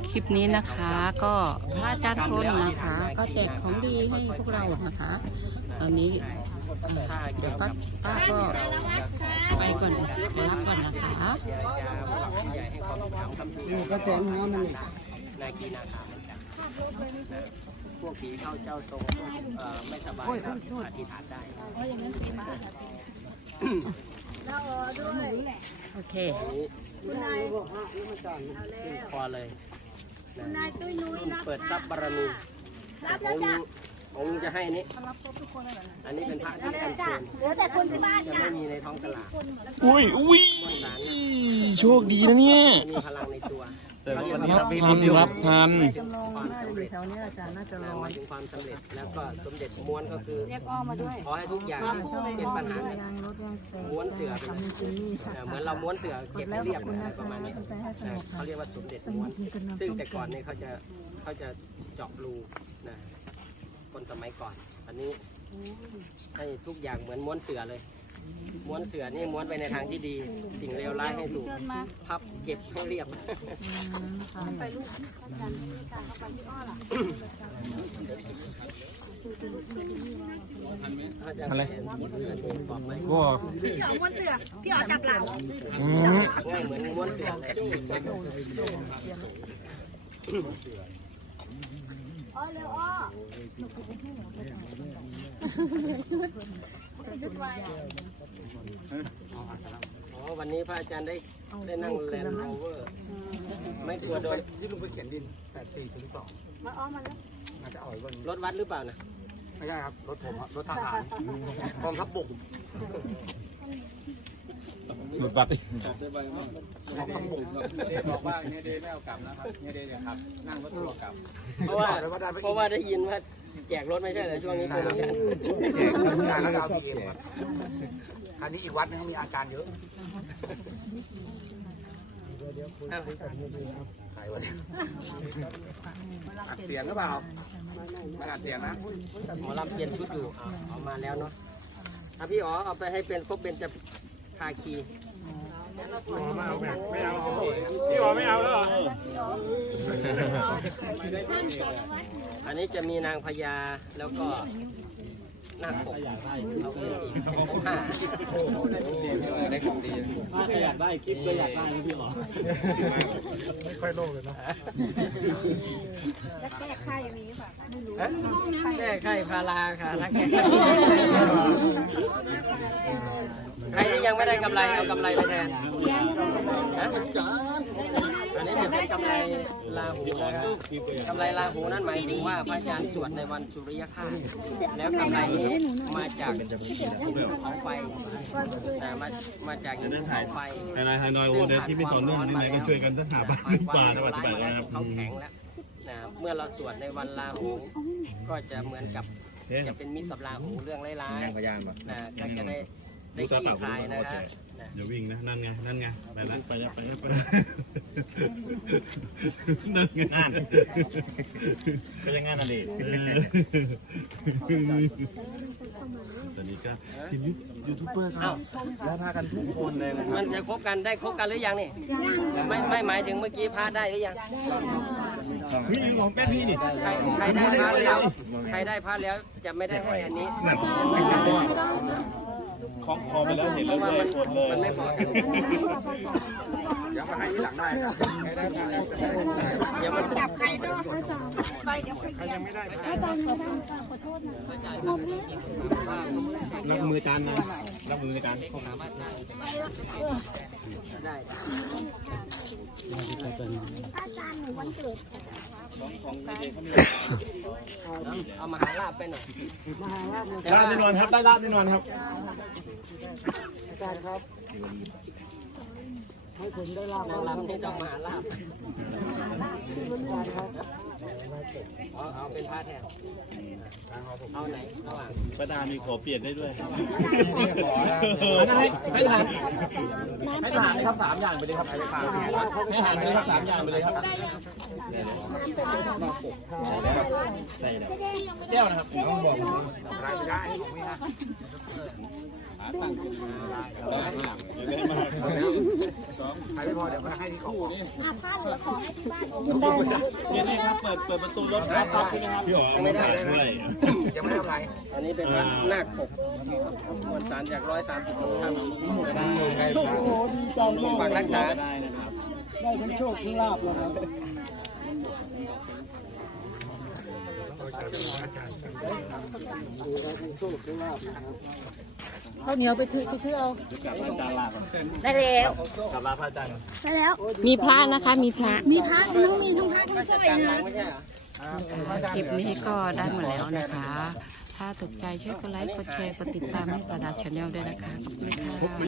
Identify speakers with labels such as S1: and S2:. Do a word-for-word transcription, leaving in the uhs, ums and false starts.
S1: คลิปนี้นะคะก็พระอาจารย์พลนะคะ ก็แจกของดีให้พวกเรานะคะ ตอนนี้เดี๋ยวป้าป้าก็ไปก่อนไปรับก่อนนะคะ
S2: อยู่ก็แจ้งน้ำมันนี่
S3: นากีนาคาเหมือนกันพวกผีเข้าเจ้าทรงไม่สบายก็อธิษฐานได้
S1: โอเค
S3: พอเลย
S4: คุณนายตุ้ยนุ้ยรับ
S3: เปิดทรัพย์บารมี
S4: รับแล้วจ้ะ
S3: องค์จะให้นี้อันนี้เป็นพระที่ท่านเชิญ
S4: เหลือแต่คนที่บ้าน
S3: จะ
S4: จ้ะ
S3: ไม่มีในท้องตลาด
S5: อุ้ยอุ้ยโชคดีนะเนี่ย
S3: มีพลังในตัว
S5: แต่วันนี้รับทันรับทัน
S3: ความสำเร็จแถวนี้อาจารย์น่าจะรอหมายถึงความสำเร็จแล้วก็สมเด็จม้วนก็คือเรียกอ้อมาด้วยขอให้ทุกอย่างเป็นปัญหาม้วนเสือเหมือนเราม้วนเสือเก็บให้เรียบอะไรประมาณนี้เขาเรียกว่าสมเด็จม้วนซึ่งแต่ก่อนเนี่ยเขาจะเขาจะเจาะรูนะคนสมัยก่อนอันนี้ให้ทุกอย่างเหมือนม้วนเสือเลยม้วนเสือนี่ม้วนไปในทางที่ดีสิ่งเลวร้ายให้ถูกพับเก็บให้เรียบไปลูก
S5: อะไรก็
S4: พี่อ๋อม้วนเสือพี่อ๋อจับหลัง
S3: เหมือนม้วนเสือเลย
S4: อ๋อเร็วอ้อ
S3: อ๋อวันนี้พระอาจารย์ได้ได้นั่งแลนด์โรเวอร์ไม่กลัวโดน
S2: ที่ลุงไปเขียนดินแปดสี่ศูนย์สอง
S4: มาอ้อมาแล้ว
S2: น่าจะอ่อยวัน
S3: รถวัดหรือเปล่านะ
S2: ไม่ใช่ครับรถผมรถทหารกองทัพบก
S5: หลุดบัตร
S2: กองทัพบกบอกว่าเนี่ยเดย์ไม่เอากลับนะครับเนี่ยเดย์เนี่ยครับนั่งรถทัวร์กลับ
S3: เพราะว่าเพราะว่าได้ยินว่าแจกรถไม่ใช่เหรอช่วงนี้โปรโมชั่น
S2: แจกการแล้วเอาพีเอ็มครับอันนี้อีกวัดนึงมีอาการเยอะใครวะอัดเสียงหรือเปล่าไม่อัดเสียงนะ
S3: หมอลำเปลี่ยนชุดอยู่เอามาแล้วเนาะถ้าพี่อ๋อเอาไปให้เป็นครบเป็นจะภาคีไม่เอาไม่เอาพี่อ๋อไม่เอาแล้วเหรออันนี้จะมีนางพญาแล้วก็นาคปกเอาเงินอีกเป็นห้าได้ของดีถ้าจะอยากได้คลิปก็อยากได้นะพี่อ๋อไม่ค่อยโลภเลยนะ
S4: จะแก้ไขอย่างนี้ป่ะไม่รู้
S3: แก้ไขพาราค่ะถ้าแก้ไขใครที่ยังไม่ได้กำไรเอากำไรไปแทนอันนี้จะเป็นกำไรลาหูนะครับกำไรลาหูนั่นหมายถึงว่าพระอาจารย์สวดในวันสุริยคราสแล้วกำไรนี้มาจากเขาไฟมามาจากหินเขาไฟ
S5: ไฮไลท์ไฮนอยโอเดนที่ไม่ต่อเนื่องที่ไหนก็ช่วยกันถ้าหาบ้านซื้อปลาได้ปฏิบัตินะครับ
S3: เขาแข็งแล้วนะเมื่อเราสวดในวันลาหูก็จะเหมือนกับจะเป็นมิตรกับลาหูเรื่องร้ายๆนะก็จะได้ได้ขี้คลายนะครับ
S5: อย่าวิ่งนะนั่นไงนั่นไงไปแล้วไปแล้วไปแล้วไปแล้วนั่นไงนั่นก็ยังงั้นน่ะดิตอนนี้ก็ทีมยูทูบเบอร์ครับแล้วพากันทุกคนเลยนะ
S3: มันจะคบกันได้คบกันหรือยังนี่ไม่ไม่หมายถึงเมื่อกี้พาได้หรือยัง
S5: เฮ้ยของแป้นพี่นี่
S3: ใครใครได้พาแล้วใครได้พาแล้วจะไม่ได้ให้อันนี้
S5: คล้องคอไปแล้วเห็น
S3: เพ
S5: แล้
S3: ราะ
S5: ว
S3: ว่า
S5: เล
S3: มัน
S5: ยเลย
S3: มันไม่พอกัน
S2: เดี๋ยวมาให้ที่หลังได้นะ
S3: เดี๋ยวมัน
S4: จับใครก็ไปเดี๋ยวไปยังไม่ได้อาจารย์ไม่ได้ขอโทษนะ
S5: รับมือจานนะรับมือจานของน้ำมา
S3: ได้
S4: อาจารย์หนูวันเกิด
S3: เอามาหาลาบไปหน่อย
S5: ลาบแน่นอนครับได้ลาบแน่นอนครับ
S2: อาจารย์ครับให้ผมได้ลาบ
S3: เราลำนี่ต้องมาหาลาบเอาเอาเป็นผ้าแทนเอาไหนระหว่าง
S5: ป้าดามีขอเปลี่ยนได้ด้วย
S2: ให้ให้ทานให้ทานครับสามอย่างไปเลยครับให้ทานให้ทานสามอย่างไปเลยครับใส่แล้วแก้วนะครับต้องบอกรายได้ของพี่นะ
S5: นี่นี่ครับเปิดเปิดประตูรถครับใช่ไหมครับพี่อ๋อไม่ได้ด้วย
S3: ยังไม่ได้อะไรอันนี้เป็นพระนาคปกมวลสารจากร้อยสามสิบโลครับโอ้โหดีใจมากฝากรักษาได้ทั้งโชคทั้งลาบเลยครับข้าวเหนียวไปถือไปซื้อเอา
S4: ได้แล้ว
S5: กลับลาพระอาจารย์
S4: ได้แล้ว
S1: มีพระนะคะมีพระ
S4: มีพระทั้งมีทั้งพระทั้งสร้อยนะ
S1: คลิปนี้ก็ได้หมดแล้วนะคะ ถ้าถูกใจช่วยกดไลค์กดแชร์กดติดตามให้สาดาชาแนลด้วยนะคะขอบคุณค่ะ